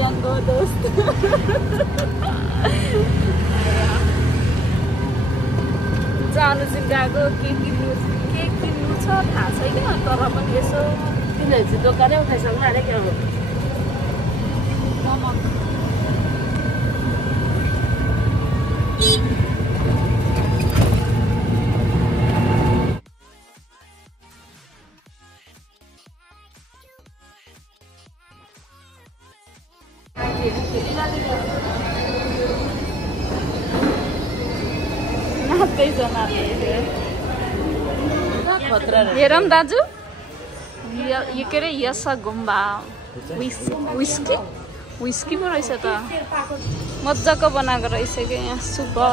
जानको दोस्त जानु चाहिँ गएको के किन्नु छ थाहा छैन तर पनि यसो किनभने दोकानै उठाइसक्नु अरे के हो नमक हेरौँ दाजु यो के अरे यस गुम्बा विस्की पो रहेछ त मजाको बनाएको रहेछ कि यहाँ सुपर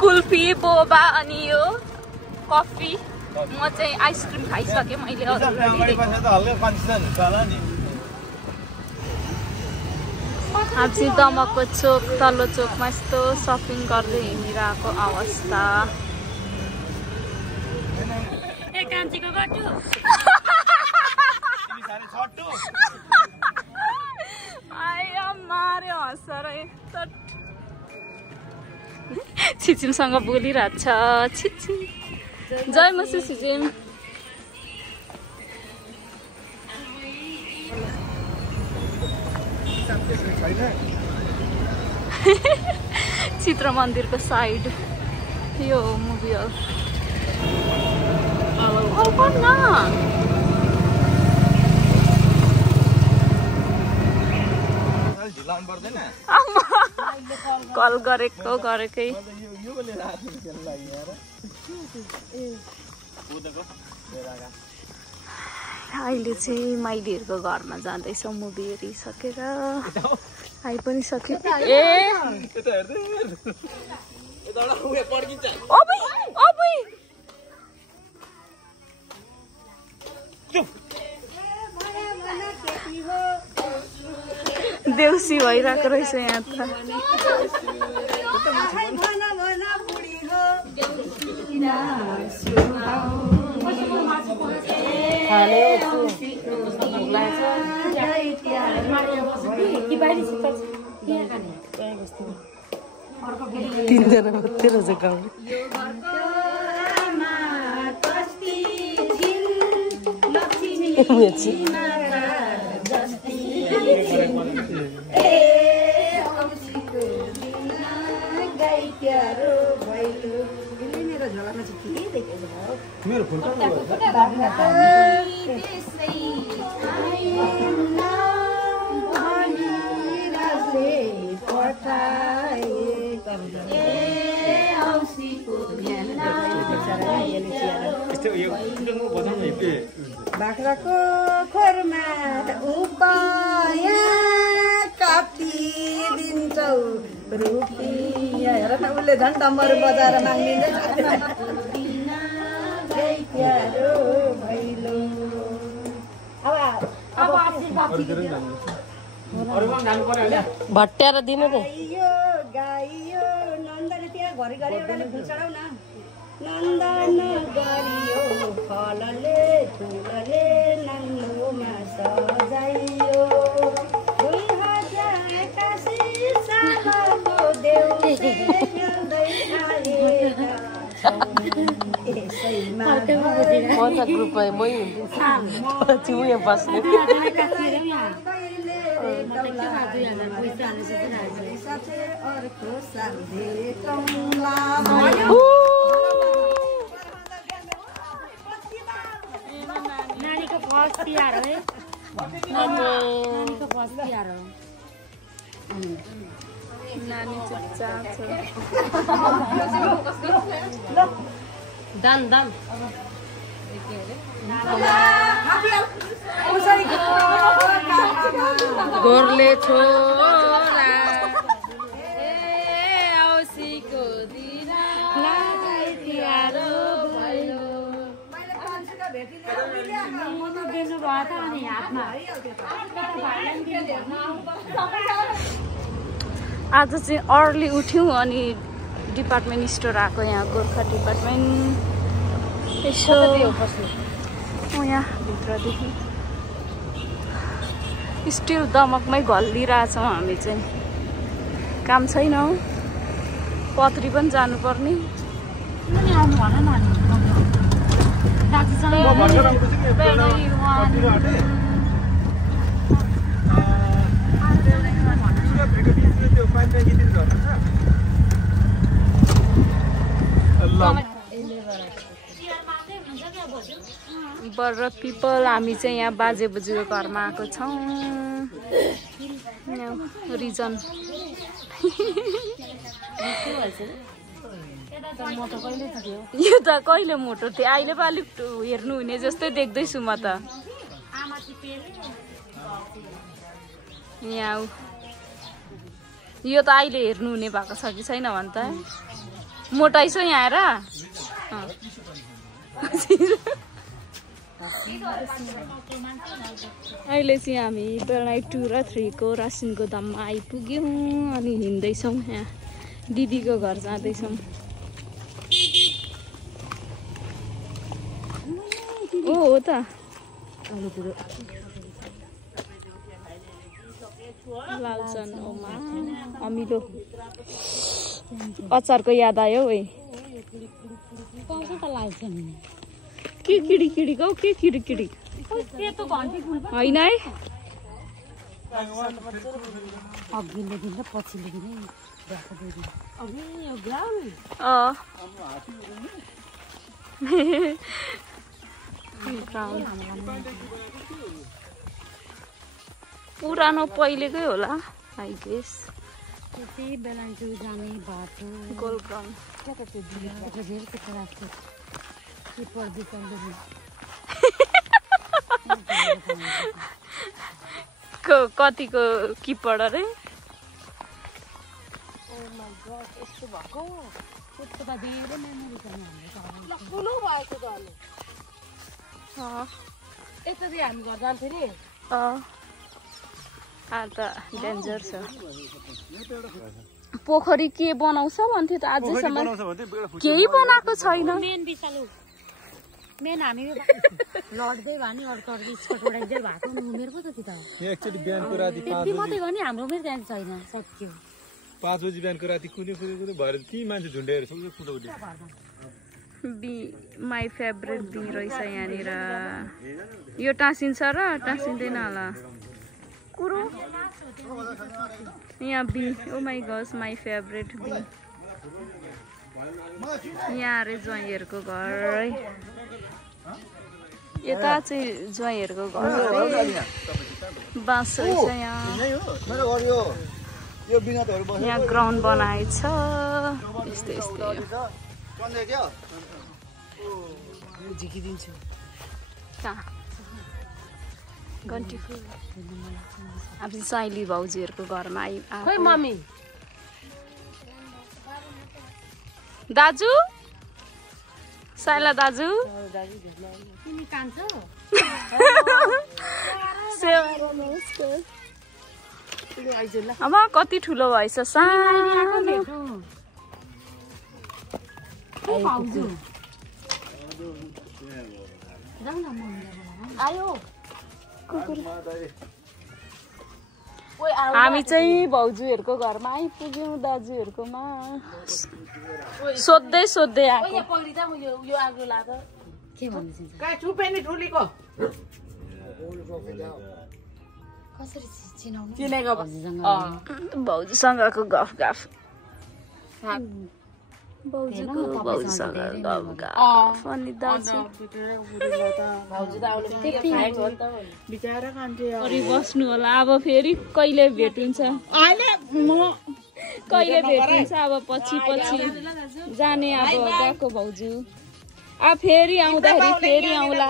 कुल्फी बोबा अनि यो कफी म चाहिँ आइसक्रिम खाइसकेँ मैले हामी दमकको चोक तल्लो चोकमा यस्तो सपिङ गर्दै हिँडिरहेको अवस्था मार्यो हँसर छिचिमसँग बोलिरहेको छ छिचिम जय मसी छिचिम चित्र मन्दिरको साइड यो मुभी हल कल गरेकै अहिले चाहिँ माइलीहरूको घरमा जाँदैछौँ मुभी हेरिसकेर आइ पनि सक्यो देउसी भइरहेको रहेछ यहाँ त तीनजना मात्रै रहेछ गाउँले मेरो फोन बाख्राको खोरमा उपाया कति दिन्छौ रुपियाँ हेर न उसले झन् डम्बर बजाएर माग्दिन्छ भट्ट्याएर दिनु त गाइयो नन्दले त्यहाँ घरिघरि एउटाले फुल चढाउ न नन्दन गरियो फलले फुलले नन्दोमा सजाइयो 2081 सालको देउसे खेल्दै आएका ग्रुप मै हुन्छु यहाँ बस्ने नानीको फर्स्ट तिहार हो नानीको फर्स्ट तिहार हो नानी चुपचाप छ दान दान गोरले छोरा औसीको दिन तिहार भयो दिनु भयो त अनि हातमा आज चाहिँ अर्ली उठ्यौँ अनि डिपार्टमेन्ट स्टोर आएको यहाँ गोर्खा डिपार्टमेन्ट यसो यहाँ भित्रदेखि स्टिल दमकमै घल्लिरहेछौँ हामी चाहिँ काम छैन हौ पत्री पनि जानुपर्ने बर पिपल हामी चाहिँ यहाँ बाजे बोजूको घरमा आएको छौँ रिजन यो त कहिले मोटो थियो अहिले पो अलिक हेर्नु हुने जस्तै देख्दैछु म त यहाँ यो त अहिले हेर्नु हुने भएको छ कि छैन भन् त मोटाइ छ यहाँ आएर अहिले चाहिँ हामी बेलायत 2 र 3 को रासिन गोदाममा आइपुग्यौँ अनि हिँड्दैछौँ यहाँ दिदीको घर जाँदैछौँ ओ हो त लालचन ओमा अमिलो अचारको याद आयो है के किडी किडीको के किडी किडी होइन है अघिल्लो दिन र पछिल्लो दिन पुरानो पहिलेकै होला आई गेस त्यही बेलान्चु जाने बाटो गोल ग्राउन्ड कतिको किपड अरे हामी घर जान्थ्यो नि त डेन्जर छ पोखरी के बनाउँछ भन्थ्यो त आजसम्म केही बनाएको छैन मेन हामी लड्दै भयो नि अर्को स्पट उडाइदिएर भएको उमेर पो त त्यो त एकचोटि बिहानको राति त्यति मात्रै हो नि हाम्रो उमेर त्यहाँ छैन सक्यो 5 बजी बिहानको राति कुनै भएर ती मान्छे झुन्डेर सबै फुटो बी माई फेभरेट बी रहेछ यहाँनिर यो टाँसिन्छ र टाँसिँदैन होला कुरो यहाँ बी ओ माई गस माई फेभरेट बी यहाँ अरे ज्वाइँहरूको घर है यता चाहिँ ज्वाइँहरूको घर बाँस रहेछ यहाँ ग्राउन्ड बनाएछ यस्तै यस्तै घन्टी फुल अब साइली भाउजूहरूको घरमा खोइ मम्मी दाजु साइला दाजु तिमी कान्छौ अब कति ठुलो भएछ सानो हामी चाहिँ भाउजूहरूको घरमा आइपुग्यौँ दाजुहरूकोमा सोध्दै सोध्दै आएको भाउजूसँगको गफ गफ भाउजूसँग गफ गफ अनि दाजु बस्नु होला अब फेरि कहिले भेट हुन्छ कहिले भेट हुन्छ अब पछि पछि जाने अब गएको भाउजू अब फेरि आउँदाखेरि फेरि आउँला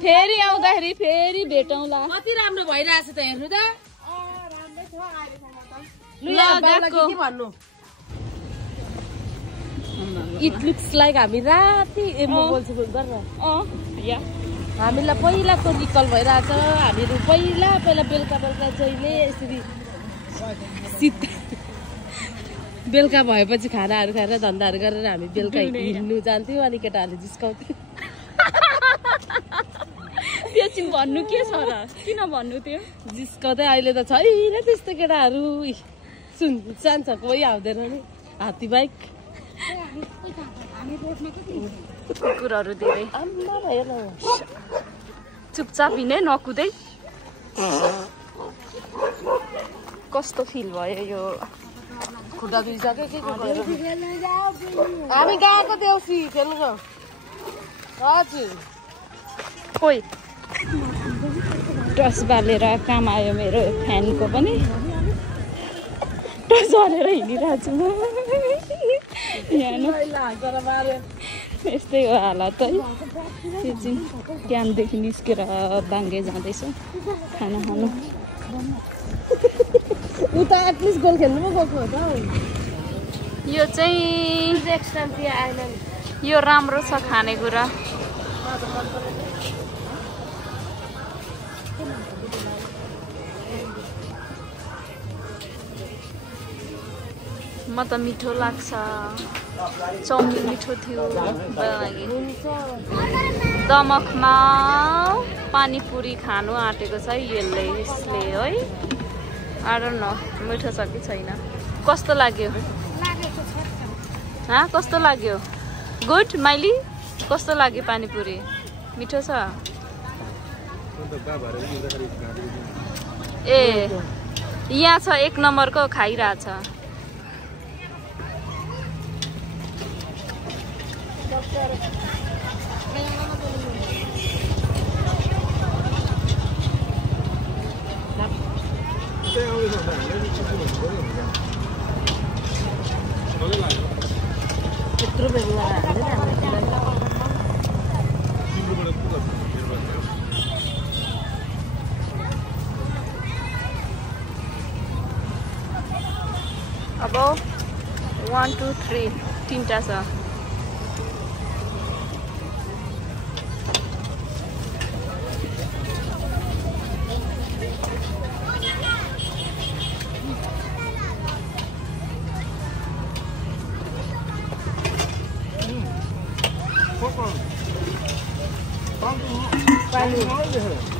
फेरि आउँदाखेरि फेरि भेटौँला कति राम्रो भइरहेछ त हेर्नु त भन्नु इट लुक्स लाइक हामी राति म बोल्छु गरेर हामीलाई पहिलाको निकल भइरहेछ हामीहरू पहिला बेलुका जहिले यसरी बेलुका भएपछि खानाहरू खाएर धन्दाहरू गरेर हामी बेलुका हिँड्नु जान्थ्यौँ अनि केटाहरूले जिस्काउँथ्यो त्यो चाहिँ भन्नु के छ र किन भन्नु त्यो जिस्काउँदै अहिले त छैन त्यस्तो केटाहरू सुन जान्छ कोही आउँदैन नि हात्ती बाइक कुकुरहरू धेरै आम्मा भयो न चुपचाप हिँडे नकुदै कस्तो फिल भयो यो खुट्टा दुइसक्यो के हामी गएको देउसी खेल्नु हजुर खोइ टस बालेर काम आयो मेरो फ्यानको पनि टस हालेर हिँडिरहेको छु म यस्तै हो हालत है त्यो चाहिँ क्याम्पदेखि निस्केर बाङ्गे जाँदैछ खाना खानु उता एटलिस्ट गोल खेल्नु पो गएको हो त यो चाहिँ यो राम्रो छ खानेकुरा म त मिठो लाग्छ चाउमिन मिठो थियो लागि दमकमा पानीपुरी खानु आँटेको छ यसले है I don't know मिठो छ कि छैन कस्तो लाग्यो कस्तो लाग्यो गुड माइली कस्तो लाग्यो पानीपुरी मिठो छ ए यहाँ छ 1 नम्बरको खाइरहेछ यत्रो बेला अब 1 2 3 तीनटा छ पानी